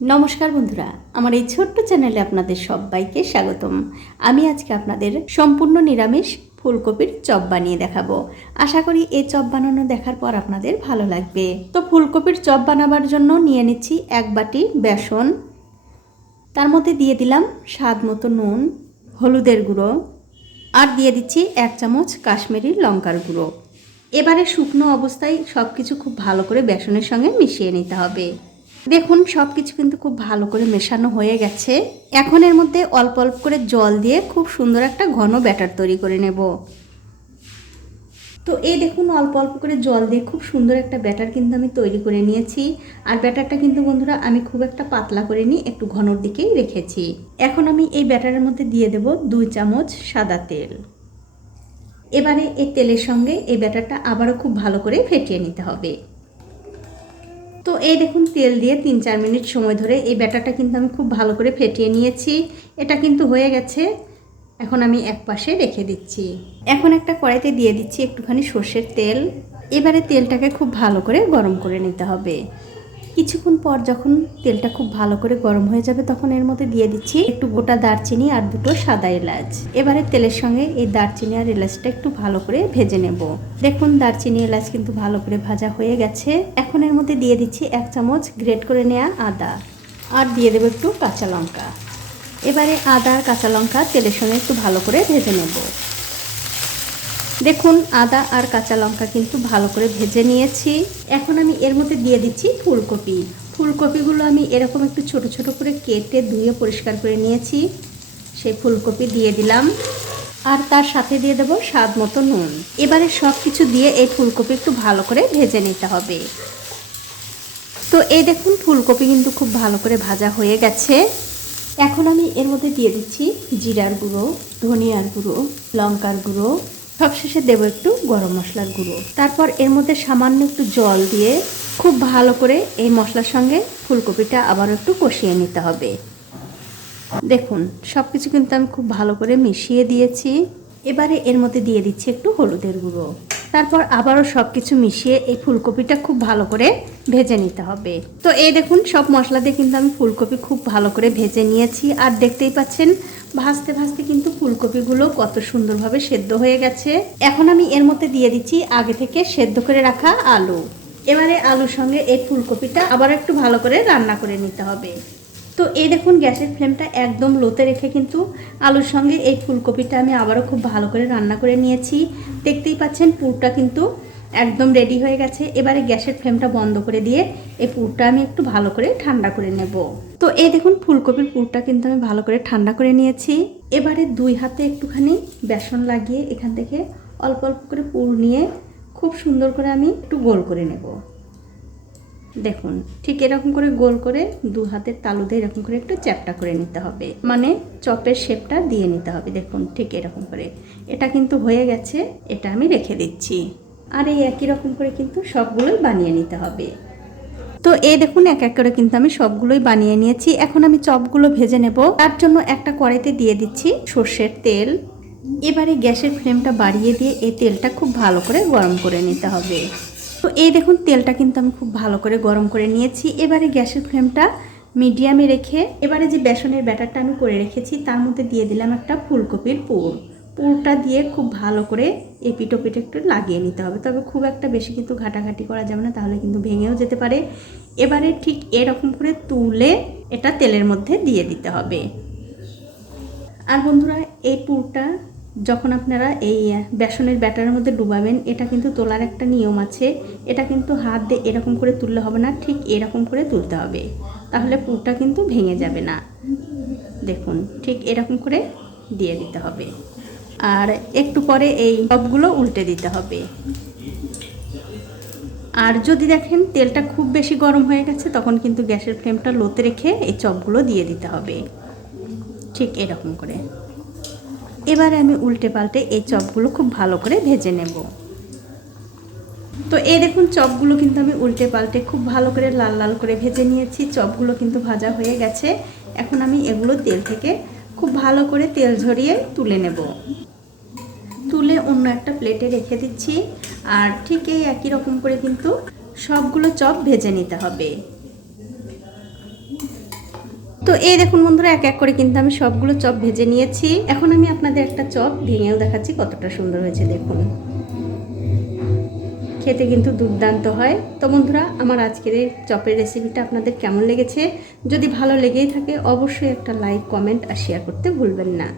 নমস্কার বন্ধুরা, আমার এই ছোট্ট চ্যানেলে আপনাদের সবাইকে স্বাগতম। আমি আজকে আপনাদের সম্পূর্ণ নিরামিষ ফুলকপির চপ বানিয়ে দেখাবো। আশা করি এই চপ বানানো দেখার পর আপনাদের ভালো লাগবে। তো ফুলকপির চপ বানাবার জন্য নিয়ে নিচ্ছি 1 বাটি বেসন, তার মধ্যে দিয়ে দিলাম স্বাদ মতো নুন, হলুদের গুঁড়ো আর দিয়ে দিচ্ছি 1 চামচ কাশ্মীরি লঙ্কার গুঁড়ো। এবারে শুকনো অবস্থায় সব কিছু খুব ভালো করে বেসনের সঙ্গে মিশিয়ে নিতে হবে। দেখুন সব কিছু কিন্তু খুব ভালো করে মেশানো হয়ে গেছে। এখন এর মধ্যে অল্প অল্প করে জল দিয়ে খুব সুন্দর একটা ঘন ব্যাটার তৈরি করে নেব। তো এই দেখুন অল্প অল্প করে জল দিয়ে খুব সুন্দর একটা ব্যাটার কিন্তু আমি তৈরি করে নিয়েছি। আর ব্যাটারটা কিন্তু বন্ধুরা আমি খুব একটা পাতলা করে নিই, একটু ঘনর দিকেই রেখেছি। এখন আমি এই ব্যাটারের মধ্যে দিয়ে দেব 2 চামচ সাদা তেল। এবারে এই তেলের সঙ্গে এই ব্যাটারটা আবারও খুব ভালো করে ফেটিয়ে নিতে হবে। তো এই দেখুন তেল দিয়ে 3-4 মিনিট সময় ধরে এই ব্যাটারটা কিন্তু আমি খুব ভালো করে ফেটিয়ে নিয়েছি। এটা কিন্তু হয়ে গেছে। এখন আমি এক পাশে রেখে দিচ্ছি। এখন একটা কড়াইতে দিয়ে দিচ্ছি একটুখানি সর্ষের তেল। এবারে তেলটাকে খুব ভালো করে গরম করে নিতে হবে। কিছুক্ষণ পর যখন তেলটা খুব ভালো করে গরম হয়ে যাবে তখন এর মধ্যে দিয়ে দিচ্ছি একটু গোটা দারচিনি আর 2টো সাদা এলাচ। এবারে তেলের সঙ্গে এই দারচিনি আর এলাচটা একটু ভালো করে ভেজে নেব। দেখুন দারচিনি এলাচ কিন্তু ভালো করে ভাজা হয়ে গেছে। এখন এর মধ্যে দিয়ে দিচ্ছি 1 চামচ গ্রেট করে নেওয়া আদা আর দিয়ে দেবো একটু কাঁচা লঙ্কা। এবারে আদা আর কাঁচা লঙ্কা তেলের সঙ্গে একটু ভালো করে ভেজে নেব। দেখুন আদা আর কাঁচা লঙ্কা কিন্তু ভালো করে ভেজে নিয়েছি। এখন আমি এর মধ্যে দিয়ে দিচ্ছি ফুলকপি। ফুলকপিগুলো আমি এরকম একটু ছোট ছোট করে কেটে ধুয়ে পরিষ্কার করে নিয়েছি। সেই ফুলকপি দিয়ে দিলাম আর তার সাথে দিয়ে দেবো স্বাদ মতো নুন। এবারে সব কিছু দিয়ে এই ফুলকপি একটু ভালো করে ভেজে নিতে হবে। তো এই দেখুন ফুলকপি কিন্তু খুব ভালো করে ভাজা হয়ে গেছে। এখন আমি এর মধ্যে দিয়ে দিচ্ছি জিরার গুঁড়ো, ধনিয়ার গুঁড়ো, লঙ্কার গুঁড়ো, সবশেষে দেবো একটু গরম মশলার গুঁড়ো। তারপর এর মধ্যে সামান্য একটু জল দিয়ে খুব ভালো করে এই মশলার সঙ্গে ফুলকপিটা আবার একটু কষিয়ে নিতে হবে। দেখুন সব কিছু কিন্তু আমি খুব ভালো করে মিশিয়ে দিয়েছি। এবারে এর মধ্যে দিয়ে দিচ্ছি একটু হলুদের গুঁড়ো। তারপর আবারও সব কিছু মিশিয়ে এই ফুলকপিটা খুব ভালো করে ভেজে নিতে হবে। তো এই দেখুন সব মশলা দিয়ে কিন্তু আমি ফুলকপি খুব ভালো করে ভেজে নিয়েছি। আর দেখতেই পাচ্ছেন ভাজতে ভাজতে কিন্তু ফুলকপিগুলো কত সুন্দরভাবে সেদ্ধ হয়ে গেছে। এখন আমি এর মধ্যে দিয়ে দিচ্ছি আগে থেকে সেদ্ধ করে রাখা আলু। এবারে আলুর সঙ্গে এই ফুলকপিটা আবার একটু ভালো করে রান্না করে নিতে হবে। তো এই দেখুন গ্যাসের ফ্লেমটা একদম লোতে রেখে কিন্তু আলুর সঙ্গে এই ফুলকপিটা আমি আবারও খুব ভালো করে রান্না করে নিয়েছি। দেখতেই পাচ্ছেন পুরটা কিন্তু একদম রেডি হয়ে গেছে। এবারে গ্যাসের ফ্লেমটা বন্ধ করে দিয়ে এই পুরটা আমি একটু ভালো করে ঠান্ডা করে নেব। তো এই দেখুন ফুলকপির পুরটা কিন্তু আমি ভালো করে ঠান্ডা করে নিয়েছি। এবারে 2 হাতে একটুখানি বেসন লাগিয়ে এখান থেকে অল্প অল্প করে পুর নিয়ে খুব সুন্দর করে আমি একটু গোল করে নেব। দেখুন ঠিক এরকম করে গোল করে 2 হাতের তালু দিয়ে এরকম করে একটু চ্যাপটা করে নিতে হবে, মানে চপের শেপটা দিয়ে নিতে হবে। দেখুন ঠিক এরকম করে। এটা কিন্তু হয়ে গেছে, এটা আমি রেখে দিচ্ছি। আর এই একই রকম করে কিন্তু সবগুলোই বানিয়ে নিতে হবে। তো এই দেখুন এক এক করে কিন্তু আমি সবগুলোই বানিয়ে নিয়েছি। এখন আমি চপগুলো ভেজে নেব। তার জন্য একটা কড়াইতে দিয়ে দিচ্ছি সর্ষের তেল। এবারে গ্যাসের ফ্লেমটা বাড়িয়ে দিয়ে এই তেলটা খুব ভালো করে গরম করে নিতে হবে। তো এই দেখুন তেলটা কিন্তু আমি খুব ভালো করে গরম করে নিয়েছি। এবারে গ্যাসের ফ্লেমটা মিডিয়ামে রেখে এবারে যে বেসনের ব্যাটারটা আমি করে রেখেছি তার মধ্যে দিয়ে দিলাম একটা ফুলকপির পুরটা দিয়ে খুব ভালো করে এপিট ওপিট একটু লাগিয়ে নিতে হবে। তবে খুব একটা বেশি কিন্তু ঘাটাঘাটি করা যাবে না, তাহলে কিন্তু ভেঙেও যেতে পারে। এবারে ঠিক এরকম করে তুলে এটা তেলের মধ্যে দিয়ে দিতে হবে। আর বন্ধুরা এই পুরটা যখন আপনারা এই বেসনের ব্যাটারের মধ্যে ডুবাবেন, এটা কিন্তু তোলার একটা নিয়ম আছে। এটা কিন্তু হাত দিয়ে এরকম করে তুললে হবে না, ঠিক এরকম করে তুলতে হবে, তাহলে পুরটা কিন্তু ভেঙে যাবে না। দেখুন ঠিক এরকম করে দিয়ে দিতে হবে। আর একটু পরে এই সবগুলো উল্টে দিতে হবে। আর যদি দেখেন তেলটা খুব বেশি গরম হয়ে গেছে তখন কিন্তু গ্যাসের ফ্লেমটা লোতে রেখে এই চপগুলো দিয়ে দিতে হবে, ঠিক এরকম করে। এবারে আমি উল্টে পাল্টে এই চপগুলো খুব ভালো করে ভেজে নেব। তো এই দেখুন চপগুলো কিন্তু আমি উল্টে পাল্টে খুব ভালো করে লাল লাল করে ভেজে নিয়েছি। চপগুলো কিন্তু ভাজা হয়ে গেছে। এখন আমি এগুলো তেল থেকে খুব ভালো করে তেল ঝরিয়ে তুলে নেব। তুলে অন্য একটা প্লেটে রেখে দিচ্ছি। আর ঠিক এই একই রকম করে কিন্তু সবগুলো চপ ভেজে নিতে হবে। তো এই দেখুন বন্ধুরা, এক এক করে কিন্তু আমি সবগুলো চপ ভেজে নিয়েছি। এখন আমি আপনাদের একটা চপ ভেঙেও দেখাচ্ছি কতটা সুন্দর হয়েছে দেখুন। খেতে কিন্তু দুর্দান্ত হয়। তো বন্ধুরা, আমার আজকের এই চপের রেসিপিটা আপনাদের কেমন লেগেছে? যদি ভালো লেগেই থাকে অবশ্যই একটা লাইক, কমেন্ট আর শেয়ার করতে ভুলবেন না।